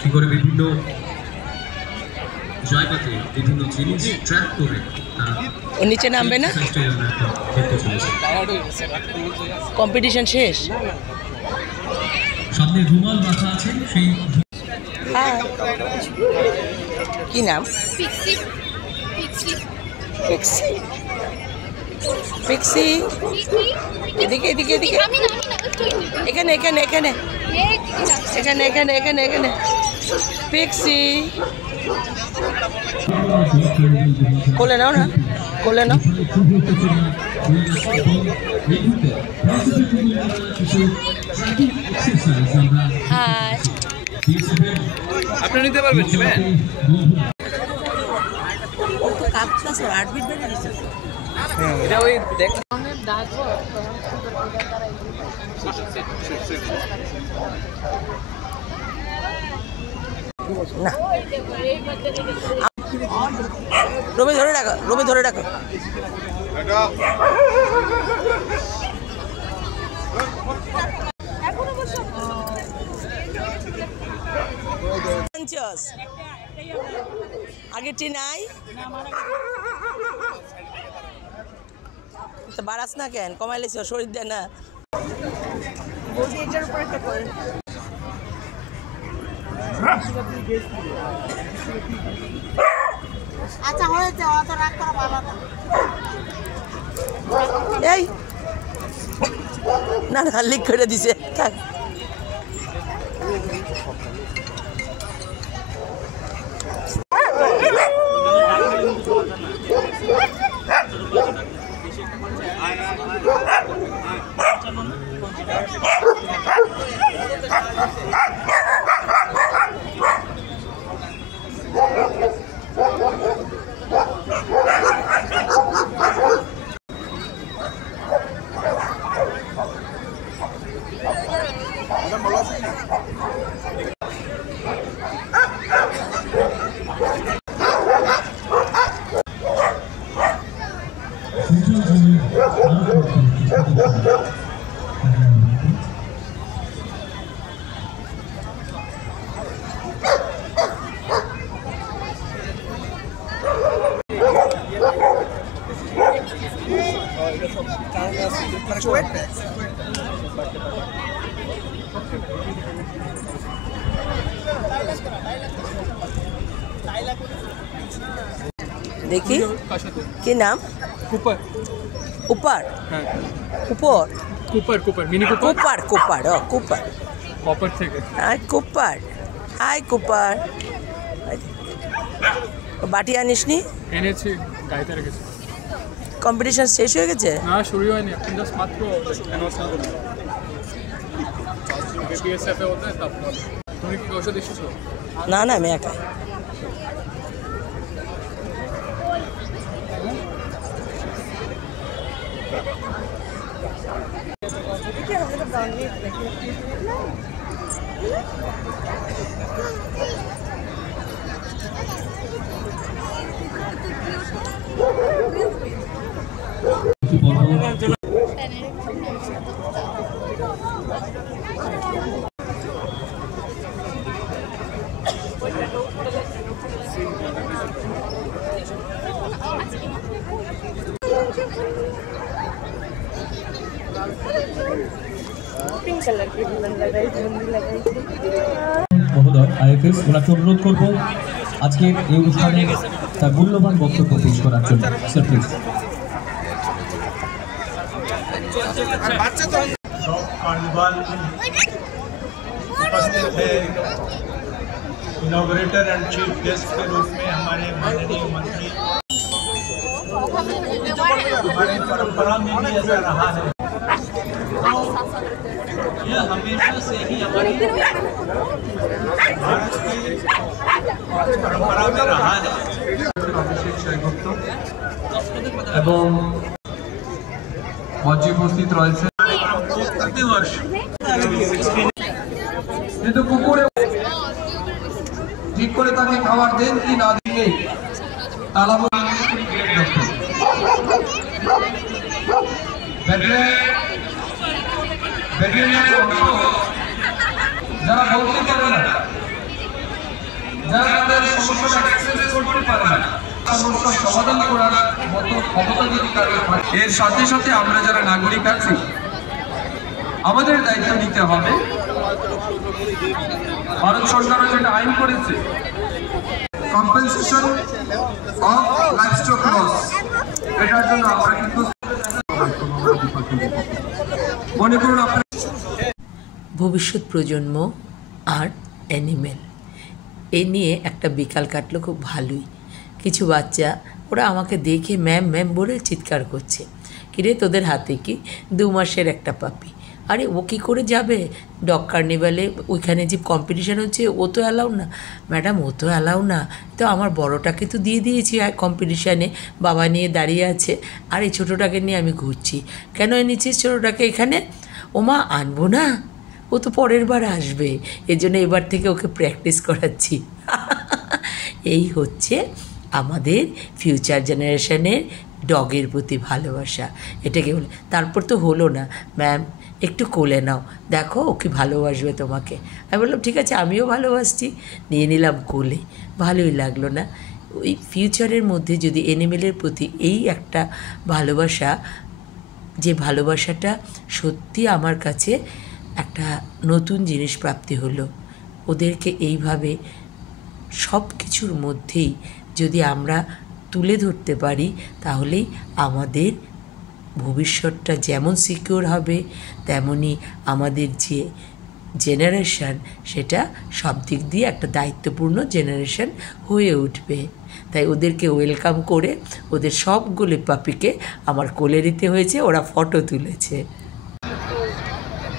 কি করে বিভিন্ন জায়গাতে বিভিন্ন জিনিস ট্র্যাক করে ও নিচে নামবে না? কম্পিটিশন শেষ। সামনে রুমাল রাখা আছে সেই। হ্যাঁ, কি নাম? পিক্সি। পিক্সি পিক্সি এদিকে এদিকে এদিকে, এখানে এখানে এখানে এখানে এখানে এখানে এখানে পিক্সি। কোলে নাও না, কোলে নাও। হাই, আপনি নিতে পারবেন? ও তো কাঁপছে, হার্টবিট বেড়ে গেছে। এটা ওই দেখ না, রবি ধরে রাখো, রবি ধরে রাখো। আগেরটি নাই তো বাড়াস না কেন? কমাইলেছ, শরীর দেয় না। আচ্ছা হয়েছে, অত রাগ করা ভালো না। এই না না, লিক করে দিছে। থাক, দেখি কি নাম? কুপার। উপার? হ্যাঁ, উপর। Cooper Cooper, mini Cooper. Cooper Cooper, ও কুপার। কপার থেকে। Hi Cooper, hi Cooper. বাটি আনিসনি? এনেছি, গাড়িতে রেখেছি। কম্পিটিশন শেষ হয়ে গেছে? না, শুরু হয়নি, এখন জাস্ট মাত্র অ্যানাউন্সমেন্ট হলো। বিএসএফে হতে তারপর। তুমি কি ওষুধ এসেছো? না না, আমি একাই। पिंक कलर की रिबन लगाई, झुंडी लगाई। মহোদয় আইএফএস ওনাকে অনুরোধ করবো আজকে এই অনুষ্ঠানে তার মূল্যবান বক্তব্য পেশ করার জন্য। Sir please. उपस्थित है इनॉग्रेटर एंड चीफ गेस्ट के रूप में हमारे माननीय मंत्री। हमारी परंपरा में भी ऐसा रहा है, यह हमेशा से ही हमारी भारत की परंपरा में रहा है। अभिषेक सेनगुप्त এবং মঞ্চে উপস্থিত রয়েছে প্রতিবর্ষ কিন্তু কুকুরে ঠিক করে তাকে খাবার দেন কি না দিলে তালা ব্যাটালিয়নের অংশ যারা বলতে পারে না, যারা তাদের সমস্যাটা এক্সপ্রেস করতে পারে না, সমস্যার সমাধান করার মতো ক্ষমতা যদি কারো থাকে, এর সাথে সাথে আমরা যারা নাগরিক আছি আমাদের দায়িত্ব নিতে হবে। ভারত সরকারও যেটা আইন করেছে, কম্পেনসেশন অফ লাইভস্টক লস, এটার জন্য আমরা কিন্তু মনে করুন আপনার ভবিষ্যৎ প্রজন্ম আর অ্যানিমেল এ নিয়ে একটা বিকাল কাটলো খুব ভালোই। কিছু বাচ্চা ওরা আমাকে দেখে ম্যাম ম্যাম বলে চিৎকার করছে, কিরে তোদের হাতে কি 2 মাসের একটা পাপি, আরে ও কী করে যাবে ডগ কার্নিভালে, ওইখানে যে কম্পিটিশান হচ্ছে ও তো অ্যালাউ না। ম্যাডাম ও তো অ্যালাউ না, তো আমার বড়টাকে তো দিয়ে দিয়েছি কম্পিটিশানে, বাবা নিয়ে দাঁড়িয়ে আছে, আর এই ছোটোটাকে নিয়ে আমি ঘুরছি। কেন এনেছিস ছোটোটাকে এখানে? ওমা আনবো না, ও তো পরের বার আসবে, এর জন্য এবার থেকে ওকে প্র্যাকটিস করাচ্ছি। এই হচ্ছে আমাদের ফিউচার জেনারেশনের ডগের প্রতি ভালোবাসা, এটাকে বলে। তারপর তো হলো না, ম্যাম একটু কোলে নাও, দেখো ও কি ভালোবাসবে তোমাকে। আমি বললাম ঠিক আছে, আমিও ভালোবাসছি, নিয়ে নিলাম কোলে। ভালোই লাগলো না? ওই ফিউচারের মধ্যে যদি অ্যানিমেলের প্রতি এই একটা ভালোবাসা, যে ভালোবাসাটা সত্যি আমার কাছে একটা নতুন জিনিস প্রাপ্তি হলো। ওদেরকে এইভাবে সব কিছুর মধ্যেই যদি আমরা তুলে ধরতে পারি, তাহলেই আমাদের ভবিষ্যৎটা যেমন সিকিউর হবে, তেমনি আমাদের যে জেনারেশন সেটা সব দিক দিয়ে একটা দায়িত্বপূর্ণ জেনারেশন হয়ে উঠবে। তাই ওদেরকে ওয়েলকাম করে ওদের সবগুলো পাপিকে আমার কোলে নিতে হয়েছে, ওরা ফটো তুলেছে।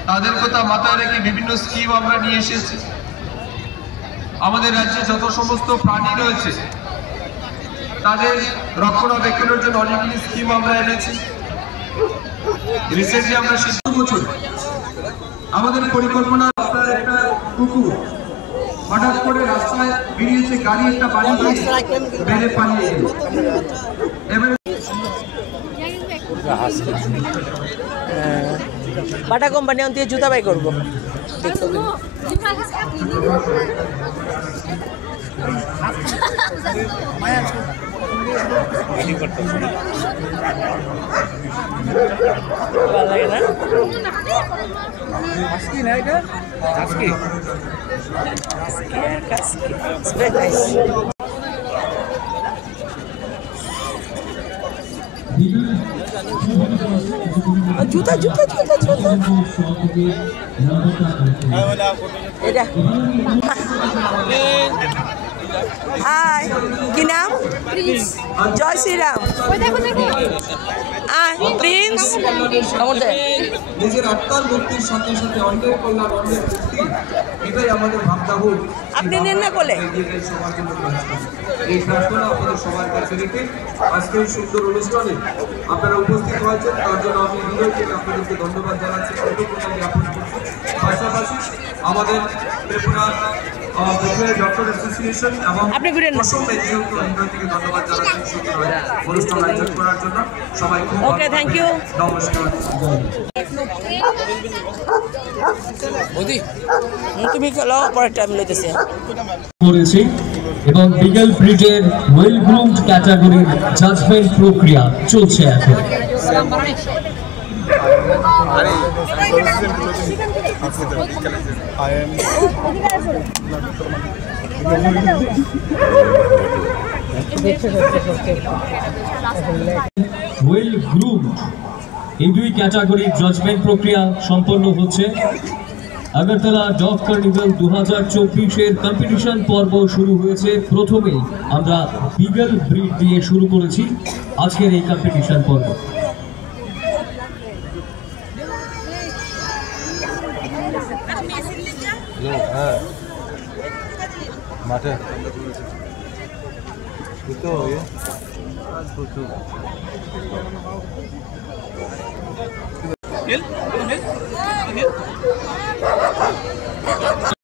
তাদের কথা মাথায় রেখে বিভিন্ন স্কিম আমরা নিয়ে এসেছি। আমাদের রাজ্যে যত সমস্ত প্রাণী রয়েছে তাদের রক্ষণাবেক্ষণের জন্য অনেকগুলি স্কিম আমরা এনেছি। রিসেন্টলি আমরা 7 বছর আমাদের পরিকল্পনা, আপনার একটা কুকুর হঠাৎ করে রাস্তায় বেরিয়েছে, গাড়ি একটা বাড়ি বেড়ে পালিয়ে গেল। এবারে বাটা কোম্পানি দিয়ে জুতা বাই করবো। ভালো লাগে না? জুতা জুতা জুতা জুতা এটা। হাই, কি নাম? জয় শ্রীরাম। প্রিন্স নিজের আত্মার মুক্তির সাথে সাথে অন্যের কল্যাণ, অন্যের মুক্তি, এটাই আমাদের ভাবনা হোক। আপনি নেন না কোলে। এই প্রার্থনা আপনাদের সবার কাছে রেখে আজকে এই সুন্দর অনুষ্ঠানে আপনারা উপস্থিত হয়েছেন, তার জন্য আমি হৃদয় থেকে আপনাদেরকে ধন্যবাদ জানাচ্ছি, কৃতজ্ঞতা জ্ঞাপন করছি। পাশাপাশি আমাদের ত্রিপুরা ডক্টর অ্যাসোসিয়েশন এবং প্রথম এনজিওকে হৃদয় থেকে ধন্যবাদ জানাচ্ছি সুন্দর অনুষ্ঠান আয়োজন করার জন্য। সবাই খুব ওকে, থ্যাংক ইউ, নমস্কার। তুমি খেলো, পরের টাইম লইতেছে করেছি এবং বিগেল ব্রিডের ওয়েল গ্রুমড ক্যাটাগরির জাজমেন্ট প্রক্রিয়া চলছে এখন। ওয়েল গ্রুমড এই 2 ক্যাটাগরির জাজমেন্ট প্রক্রিয়া সম্পন্ন হচ্ছে। আগরতলা ডগ কার্নিভাল 2024-এর কম্পিটিশন পর্ব শুরু হয়েছে। প্রথমেই আমরা বিগল ব্রিড দিয়ে শুরু করেছি আজকের এই কম্পিটিশন পর্ব। মাঠে